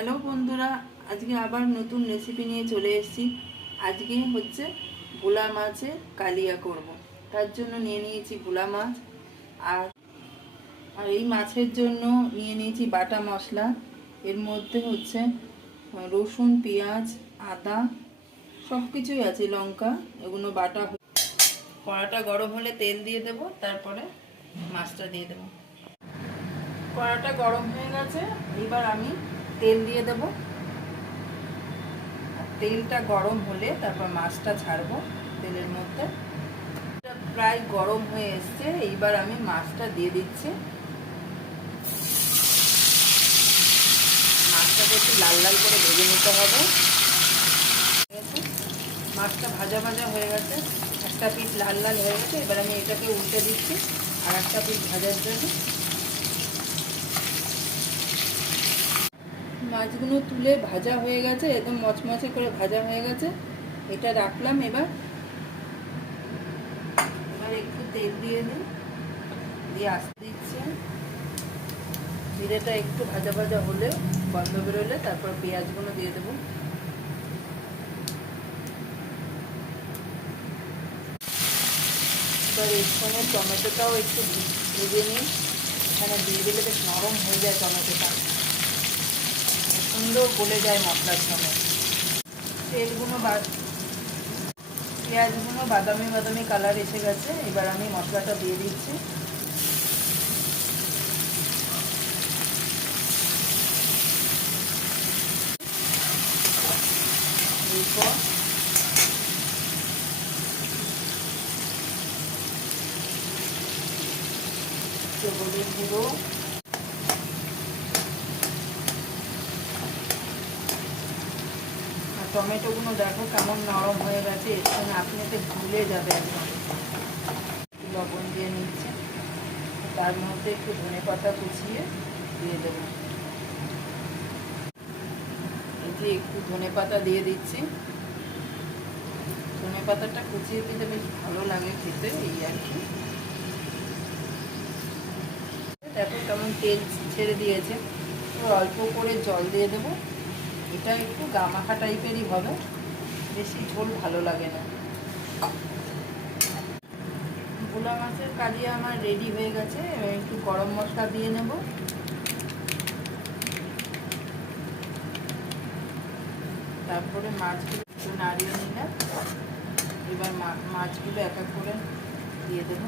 Hello বন্ধুরা, আজকে আবার নতুন রেসিপি নিয়ে চলে এসেছি। আজকে হচ্ছে ভোলা মাছের কালিয়া করব। তার জন্য নিয়ে নিয়েছি ভোলা মাছ। আর আর এই মাছের জন্য নিয়ে নিয়েছি বাটা মশলা। এর মধ্যে হচ্ছে রসুন, পেঁয়াজ, আদা সব কিছুই আছে, লঙ্কা, এগুলো বাটা। কড়াটা গরম হলে তেল দিয়ে দেব, তারপরে মাছটা দিয়ে দেব। কড়াটা গরম হয়ে গেছে, এবার আমি তেল দিয়ে দেব। তেলটা গরম হলে তারপর মাছটা ছাড়বো তেলের মধ্যে। প্রায় গরম হয়ে এসছে, এইবার আমি মাছটা দিয়ে দিচ্ছি। মাছটাকে একটু লাল লাল করে ভেজে নিতে হবে। মাছটা ভাজা ভাজা হয়ে গেছে, একটা পিস লাল লাল হয়ে গেছে। এবার আমি এটাকে উল্টে দিচ্ছি আর একটা পিস ভাজার জন্য। মাছগুলো তুলে ভাজা হয়ে গেছে, একদম মচমচে করে ভাজা হয়ে গেছে। এটা রাখলাম। এবার একটু তেল দিয়ে দিই, দিয়ে আস্তে দিচ্ছি। জিরেটা একটু ভাজা ভাজা হলে, গন্ধ বেরোলে, তারপর পেঁয়াজগুলো দিয়ে দেবো। এবার এর সঙ্গে টমেটোটাও একটু ভেজে নিই। এখানে দিয়ে দিলে বেশ নরম হয়ে যায় টমেটোটা, সুন্দর গলে যায় মশলার সঙ্গে। তেলগুলো পেঁয়াজগুলো বাদামি বাদামি কালার এসে গেছে। এবার আমি মশলাটা দিয়ে দিচ্ছি। এরপর হলুদ গুঁড়ো, টমেটোগুলো দেখো কেমন নরম হয়ে গেছে, এর সঙ্গে আপনি এতে ভুলে যাবে একদম। লবণ দিয়ে নিচ্ছে, তার মধ্যে একটু ধনেপাতা কুচিয়ে দিয়ে দেবো। এই যে একটু ধনেপাতা দিয়ে দিচ্ছি। ধনেপাতাটা কুচিয়ে দিতে বেশ ভালো লাগে খেতে, এই আর কি। দেখো কেমন তেল ছেড়ে দিয়েছে। অল্প করে জল দিয়ে দেবো। এটা একটু গামাখা টাইপেরই হবে, বেশি ঝোল ভালো লাগে না। ভোলা মাছের কালিয়া আমার রেডি হয়ে গেছে। একটু গরম মশলা দিয়ে নেব। তারপরে মাছগুলো একটু নাড়িয়ে নিলাম। এবার মাছগুলো এক এক করে দিয়ে দেবো।